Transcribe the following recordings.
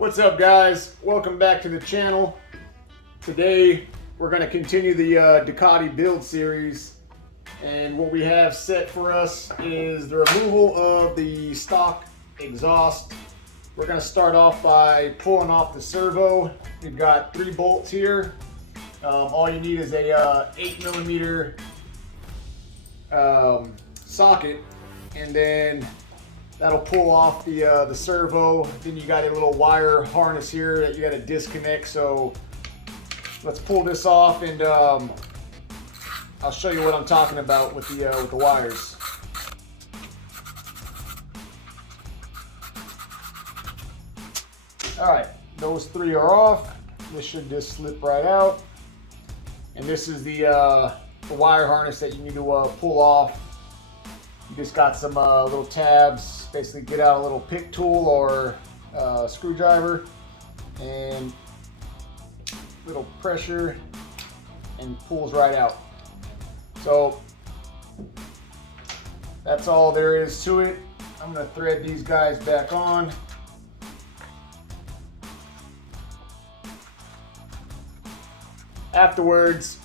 What's up, guys? Welcome back to the channel. Today we're going to continue the Ducati build series, and what we have set for us is the removal of the stock exhaust. We're going to start off by pulling off the servo. We've got 3 bolts here. All you need is a 8mm socket, and then that'll pull off the servo. Then you got a little wire harness here that you got to disconnect. So let's pull this off, and I'll show you what I'm talking about with the wires. All right, those 3 are off. This should just slip right out. And this is the wire harness that you need to pull off. You just got some little tabs. Basically get out a little pick tool or screwdriver and little pressure, and pulls right out. So that's all there is to it. I'm going to thread these guys back on. Afterwards,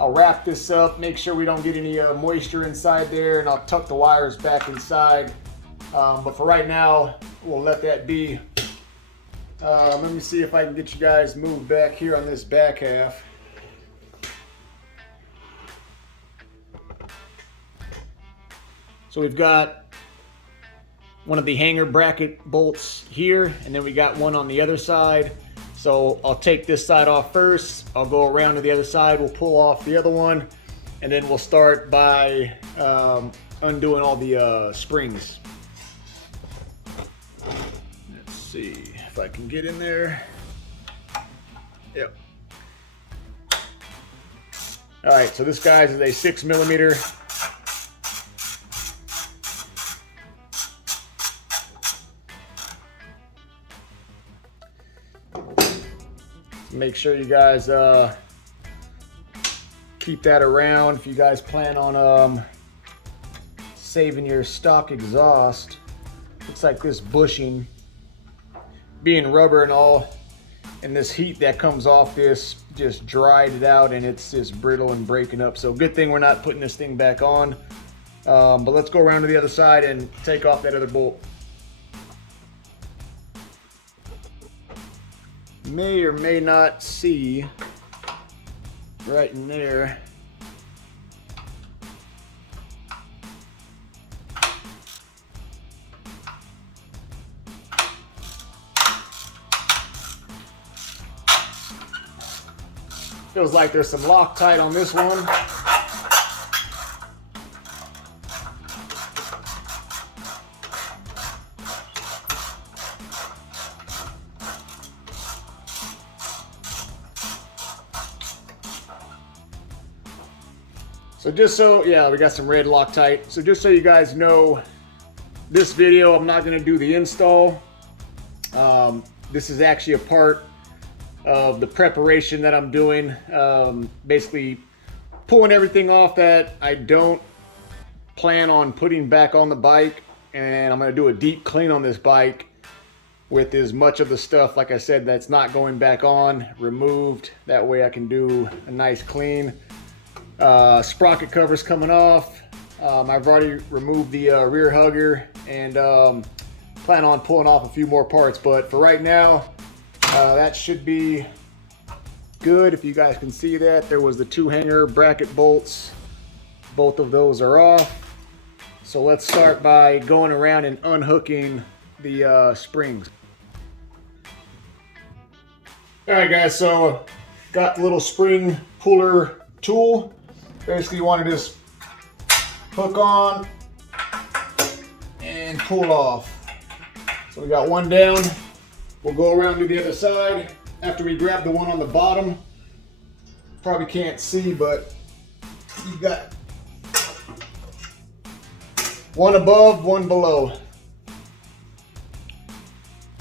I'll wrap this up, make sure we don't get any moisture inside there, and I'll tuck the wires back inside. But for right now, we'll let that be. Let me see if I can get you guys moved back here on this back half. So we've got one of the hanger bracket bolts here, and then we got one on the other side. So I'll take this side off first. I'll go around to the other side. We'll pull off the other one, and then we'll start by undoing all the springs. Let's see if I can get in there. Yep. All right, so this guy's is a 6mm. Make sure you guys keep that around if you guys plan on saving your stock exhaust. Looks like this bushing, being rubber and all, and this heat that comes off this just dried it out, and it's just brittle and breaking up. So good thing we're not putting this thing back on. But let's go around to the other side and take off that other bolt. May or may not see right in there. Feels like there's some Loctite on this one. So just so, yeah, we got some red Loctite. So just so you guys know, this video, I'm not gonna do the install. This is actually a part of the preparation that I'm doing. Basically pulling everything off that I don't plan on putting back on the bike. And I'm gonna do a deep clean on this bike with as much of the stuff, like I said, that's not going back on, removed. That way I can do a nice clean. Sprocket covers coming off. I've already removed the rear hugger, and plan on pulling off a few more parts, but for right now that should be good. If you guys can see that, there was the 2 hanger bracket bolts. Both of those are off. So let's start by going around and unhooking the springs. All right, guys, so got the little spring puller tool. Basically, you want to just hook on and pull off. So we got one down. We'll go around to the other side. After we grab the one on the bottom, probably can't see, but you got one above, one below.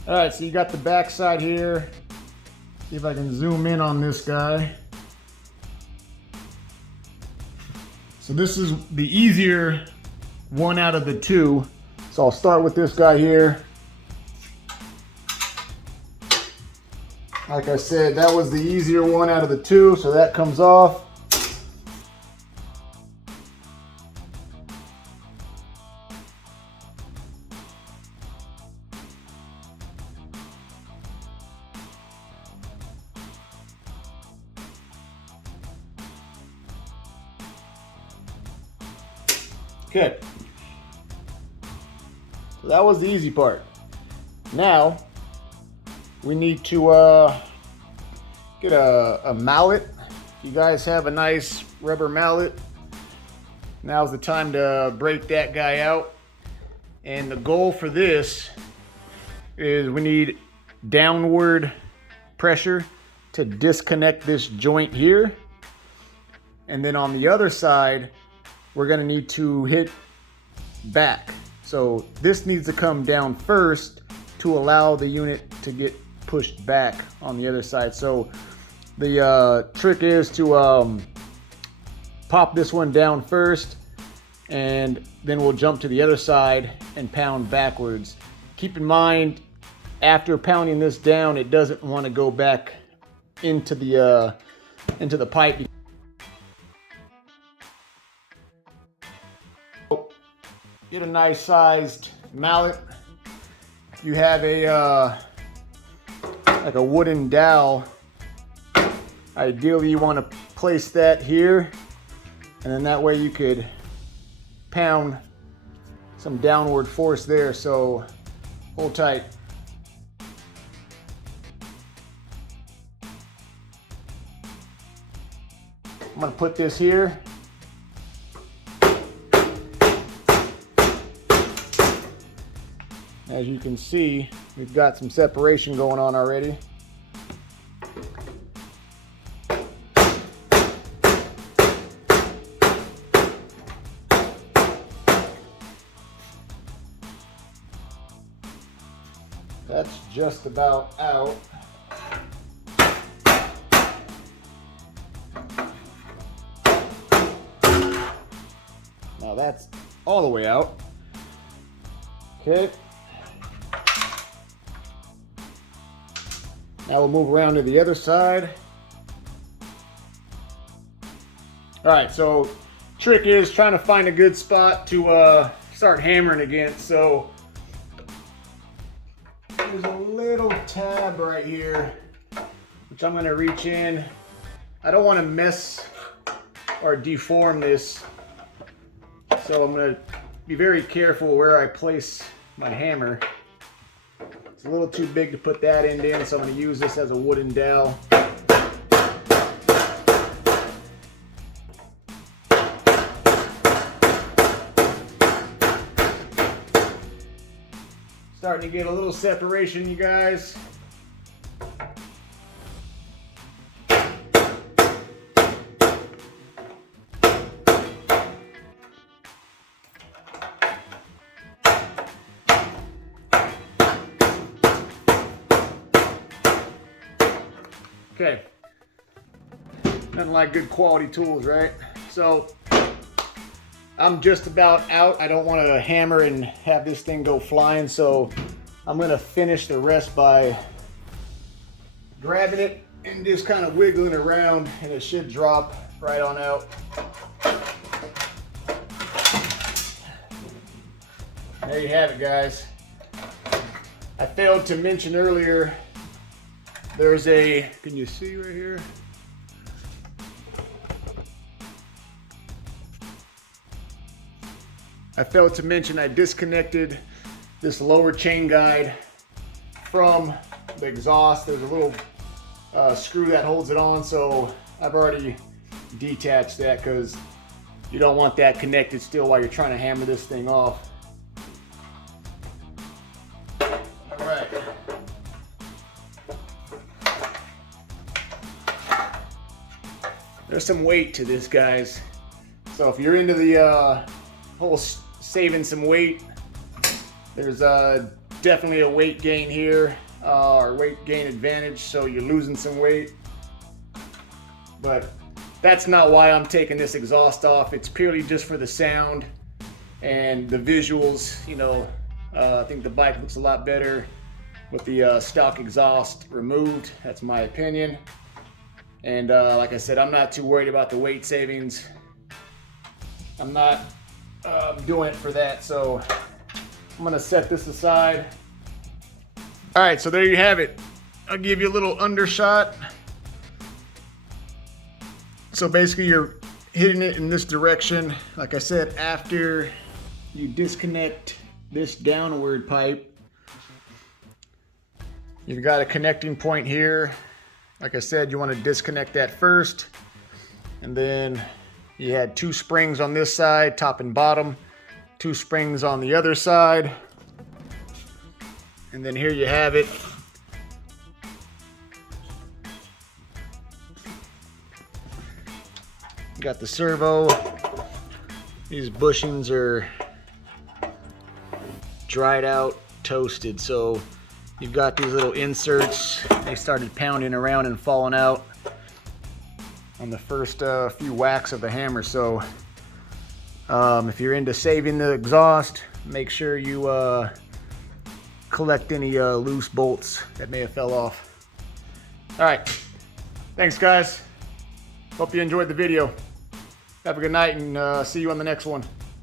All right, so you got the back side here. See if I can zoom in on this guy. So this is the easier one out of the 2. So I'll start with this guy here. Like I said, that was the easier one out of the two, so that comes off. Okay, so that was the easy part. Now we need to get a mallet. If you guys have a nice rubber mallet, now's the time to break that guy out. And the goal for this is we need downward pressure to disconnect this joint here. And then on the other side, we're gonna need to hit back. So this needs to come down first to allow the unit to get pushed back on the other side. So the trick is to pop this one down first, and then we'll jump to the other side and pound backwards. Keep in mind, after pounding this down, it doesn't want to go back into the pipe. Get a nice sized mallet. If you have a like a wooden dowel, ideally you want to place that here, and then that way you could pound some downward force there. So hold tight. I'm going to put this here. As you can see, we've got some separation going on already. That's just about out. Now that's all the way out. Okay. Now we'll move around to the other side. All right, so trick is trying to find a good spot to start hammering against. So there's a little tab right here, which I'm gonna reach in. I don't wanna mess or deform this, so I'm gonna be very careful where I place my hammer. It's a little too big to put that end in, so I'm going to use this as a wooden dowel. Starting to get a little separation, you guys. Okay, nothing like good quality tools, right? So I'm just about out. I don't want to hammer and have this thing go flying, so I'm going to finish the rest by grabbing it and just kind of wiggling around, and it should drop right on out. There you have it, guys. I failed to mention earlier, there's a, can you see right here? I failed to mention I disconnected this lower chain guide from the exhaust. There's a little screw that holds it on, so I've already detached that because you don't want that connected still while you're trying to hammer this thing off. All right. There's some weight to this, guys. So if you're into the whole saving some weight, there's definitely a weight gain here, or weight gain advantage, so you're losing some weight. But that's not why I'm taking this exhaust off. It's purely just for the sound and the visuals. You know, I think the bike looks a lot better with the stock exhaust removed. That's my opinion. And like I said, I'm not too worried about the weight savings. I'm not doing it for that, so I'm gonna set this aside. All right, so there you have it. I'll give you a little undershot. So basically you're hitting it in this direction. Like I said, after you disconnect this downward pipe, you've got a connecting point here. Like I said, you want to disconnect that first. And then you had 2 springs on this side, top and bottom, 2 springs on the other side. And then here you have it. You got the servo. These bushings are dried out, toasted. So you've got these little inserts. They started pounding around and falling out on the first few whacks of the hammer. So if you're into saving the exhaust, make sure you collect any loose bolts that may have fell off. All right, thanks guys. Hope you enjoyed the video. Have a good night and see you on the next one.